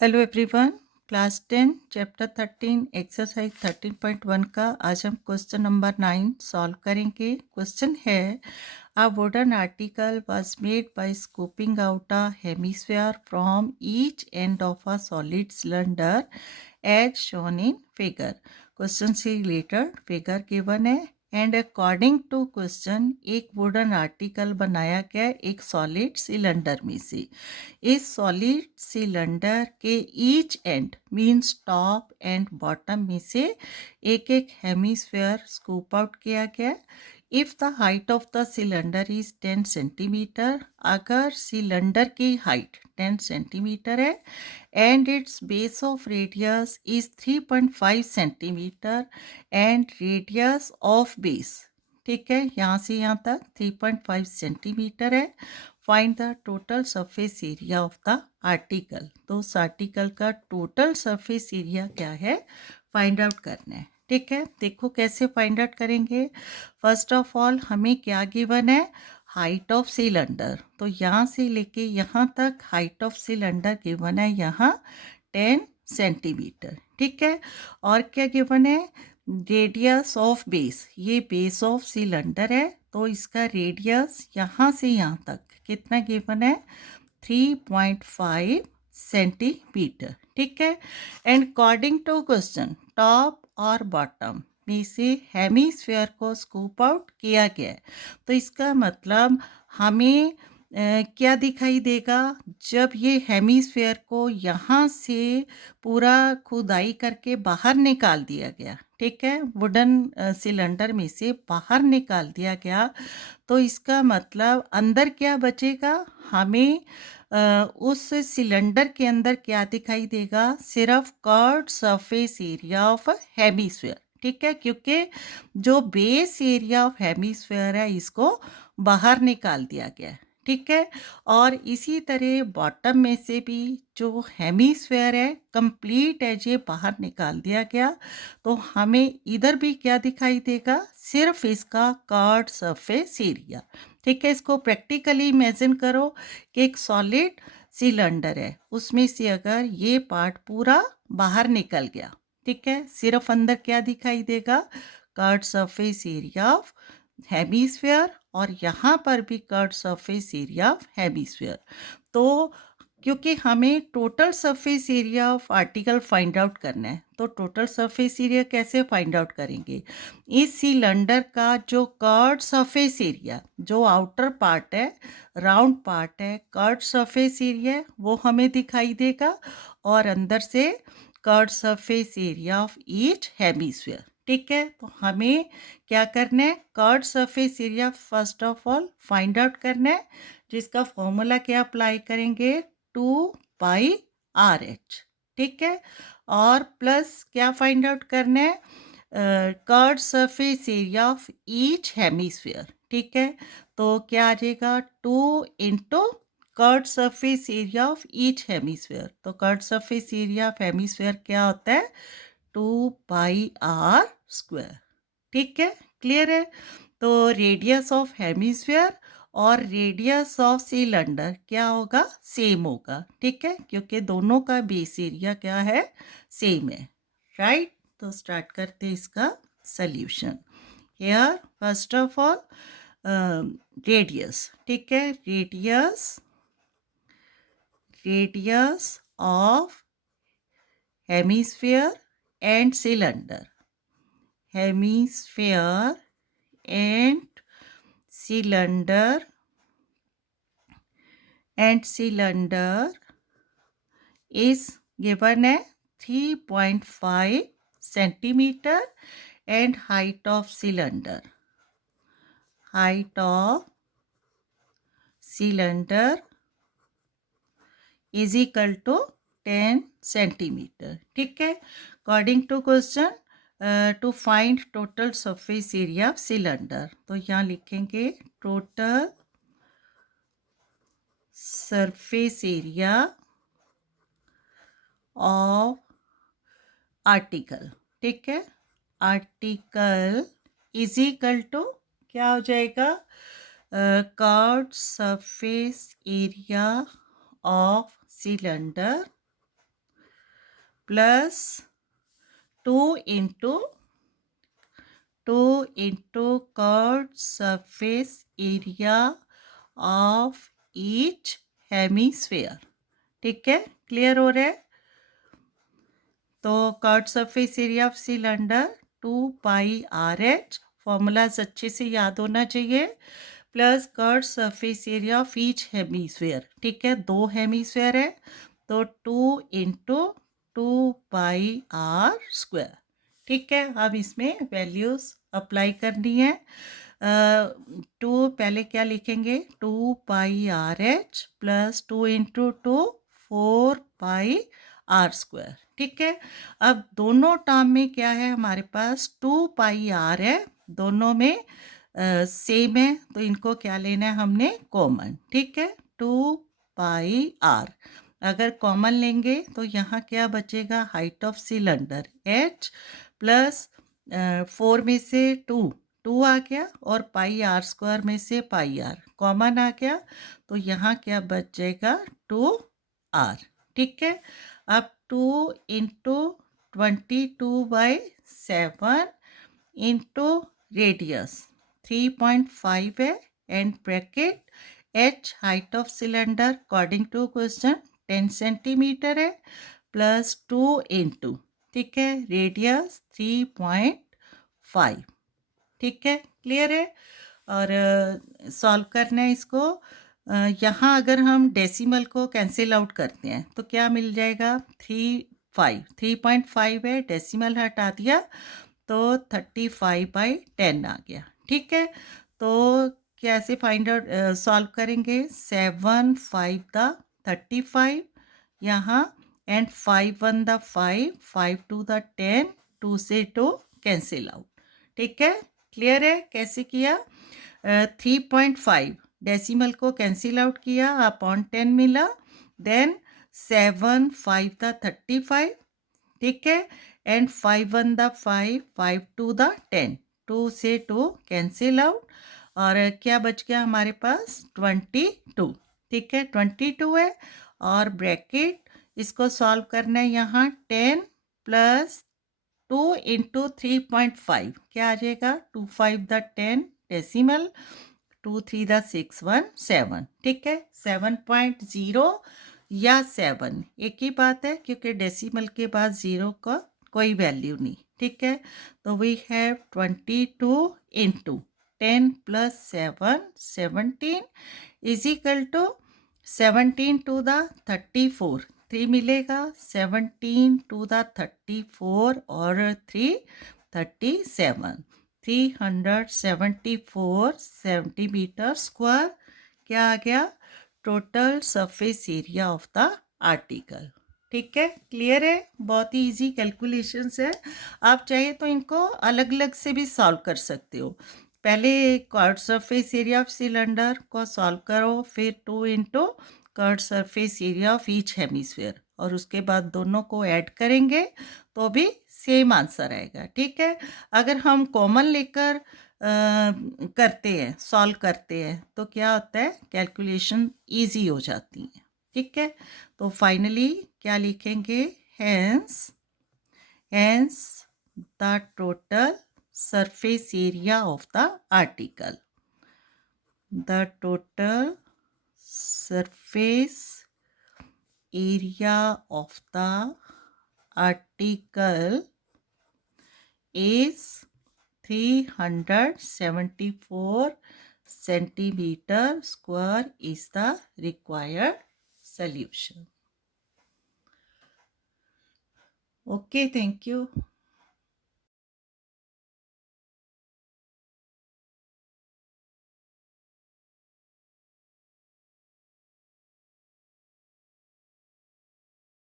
Hello everyone. Class 10 chapter 13 exercise 13.1 का आज हम क्वेश्चन नंबर 9 सॉल्व करेंगे। क्वेश्चन है a wooden article was made by scooping out a hemisphere from each end of a solid cylinder as shown in figure. Question से related figure given है and according to question एक wooden article बनाया गया एक solid cylinder में से। इस solid cylinder के each end means top and bottom में से एक एक हेमिस्फीयर स्कूप आउट किया गया। If the height of the cylinder is 10 centimetre, अगर सिलेंडर की हाइट 10 सेंटीमीटर है and it's base of radius is 3.5 centimetre and radius of base, ठीक है, यहाँ से यहाँ तक 3.5 सेंटीमीटर है। Find the total surface area of the article. तो उस आर्टिकल का टोटल सरफेस एरिया क्या है फाइंड आउट करना है। ठीक है, देखो कैसे फाइंड आउट करेंगे। फर्स्ट ऑफ ऑल हमें क्या गिवन है, हाइट ऑफ सिलेंडर। तो यहाँ से लेके यहाँ तक हाइट ऑफ सिलेंडर गिवन है यहाँ 10 सेंटीमीटर। ठीक है, और क्या गिवन है, रेडियस ऑफ बेस, ये बेस ऑफ सिलेंडर है तो इसका रेडियस यहाँ से यहाँ तक कितना गिवन है 3.5 सेंटीमीटर। ठीक है, and according to question top और बॉटम में से हेमिस्फीयर को स्कूप आउट किया गया है। तो इसका मतलब हमें क्या दिखाई देगा, जब ये हेमिस्फीयर को यहाँ से पूरा खुदाई करके बाहर निकाल दिया गया, ठीक है, वुडन सिलेंडर में से बाहर निकाल दिया गया, तो इसका मतलब अंदर क्या बचेगा, हमें उस सिलेंडर के अंदर क्या दिखाई देगा, सिर्फ curved surface area of hemisphere. ठीक है, क्योंकि जो बेस एरिया ऑफ हेमिस्फीयर है इसको बाहर निकाल दिया गया है। ठीक है, और इसी तरह बॉटम में से भी जो हेमिस्फीयर है कंप्लीट एज ये बाहर निकाल दिया गया, तो हमें इधर भी क्या दिखाई देगा, सिर्फ इसका कर्व्ड सरफेस एरिया। ठीक है, इसको प्रैक्टिकली इमेजिन करो कि एक सॉलिड सिलेंडर है, उसमें से अगर ये पार्ट पूरा बाहर निकल गया, ठीक है, सिर्फ अंदर क्या दिखाई देगा, curved surface area of hemisphere, और यहाँ पर भी curved surface area of hemisphere. तो क्योंकि हमें total surface area of article find out करना है, तो टोटल सरफेस एरिया कैसे फाइंड आउट करेंगे, इस सिलेंडर का जो कर्व्ड सरफेस एरिया, जो आउटर पार्ट है, राउंड पार्ट है, कर्व्ड सरफेस एरिया है, वो हमें दिखाई देगा, और अंदर से curved surface area of each hemisphere. ठीक है, तो हमें क्या करना है, curved surface area first of all find out करना है, जिसका फॉर्मूला क्या अप्लाई करेंगे, 2πr/h। ठीक है, और प्लस क्या फाइंड आउट करना है, curved surface area of each hemisphere. ठीक है, तो क्या आ जाएगा 2 into curved surface area of each hemisphere. तो curved surface area of hemisphere क्या होता है, 2πr²। ठीक है, क्लियर है। तो रेडियस ऑफ हेमिस्फीयर और रेडियस ऑफ सिलेंडर क्या होगा, सेम होगा। ठीक है, क्योंकि दोनों का बेस एरिया क्या है, सेम है, राइट। तो स्टार्ट करते हैं इसका solution. Hair first of all radius, ठीक है, radius of hemisphere and cylinder, hemisphere and cylinder is given a 3.5 centimeter and height of cylinder is equal to 10 centimeter. ठीक है, according to question to find total surface area of cylinder, तो यहाँ लिखेंगे total surface area of article. ठीक है, article is equal to क्या हो जाएगा, curved surface area of cylinder plus 2 into curved surface area of each hemisphere. ठीक है, क्लियर हो रहा है? तो curved surface area of cylinder 2 pi r H, formulas अच्छे से याद होना चाहिए, plus curved surface area of each hemisphere. ठीक है, 2 हेमीस्फेयर है तो 2 इंटू 2 पाई आर स्क्वायर. ठीक है, अब इसमें वैल्यूज अप्लाई करनी है. 2 पहले क्या लिखेंगे, 2 pi r h plus 2 into 2 4 pi r square. ठीक है, अब दोनों टर्म में क्या है, हमारे पास 2 पाई आर है, दोनों में सेम है, तो इनको क्या लेना है हमने, कॉमन. ठीक है, 2 पाई आर अगर कॉमन लेंगे तो यहाँ क्या बचेगा, height of cylinder h plus 4 में से 2 आ गया और पाई आर स्क्वायर में से पाई आर कॉमन आ गया, तो यहाँ क्या बचेगा, 2 आर. ठीक है, अब 2 इंटू 22/7 इंटू रेडियस 3.5 है and bracket h height of cylinder according to question 10 centimetre है, प्लस 2 इंटू, ठीक है, रेडियस 3.5. ठीक है, क्लियर है. और सॉल्व करना है इसको. यहाँ अगर हम डेसिमल को कैंसिल आउट करते हैं तो क्या मिल जाएगा, 3.5 है, डेसिमल हटा दिया तो 35/10 आ गया. ठीक है, तो कैसे फाइंड आउट सॉल्व करेंगे, 7 5 द 35 यहाँ एंड 5 1 द 5 5 2 द 10 2 से 2 कैंसिल आउट. ठीक है, क्लियर है कैसे किया. 3.5 डेसिमल को कैंसिल आउट किया, अपॉन 10 मिला, देन 7 5 द 35. ठीक है, एंड 5 1 द 5 5 2 द 10 2 से 2 कैंसिल आउट, और क्या बच गया हमारे पास, 22. ठीक है, 22 है, और ब्रैकेट इसको सॉल्व करना है, यहाँ 10 प्लस 2 इंटू 3.5 क्या आ जाएगा, 2 5 द 10 डेसिमल 2 3 द 6 1 7. ठीक है, 7.0 या 7 एक ही बात है, क्योंकि डेसिमल के बाद 0 का कोई वैल्यू नहीं. ठीक है, तो we have 22 into 10 plus 7 17 is equal to 17 to the 34, 3 मिलेगा, 17 टू द 34 और 3 37, 374 सेंटीमीटर स्क्वायर क्या आ गया, total surface area of the article. ठीक है, क्लियर है, बहुत ही इजी कैलकुलेशंस है. आप चाहे तो इनको अलग अलग से भी सॉल्व कर सकते हो. पहले curved surface area of cylinder को सॉल्व करो, फिर 2 into curved surface area of each hemisphere, और उसके बाद दोनों को ऐड करेंगे तो भी सेम आंसर आएगा. ठीक है, अगर हम कॉमन लेकर करते हैं, सॉल्व करते हैं, तो क्या होता है, कैलकुलेशन इजी हो जाती है. ठीक है, तो फाइनली क्या लिखेंगे, hence the total surface area of the article. The total surface area of the article is 374 centimeter square is the required solution. Okay, thank you.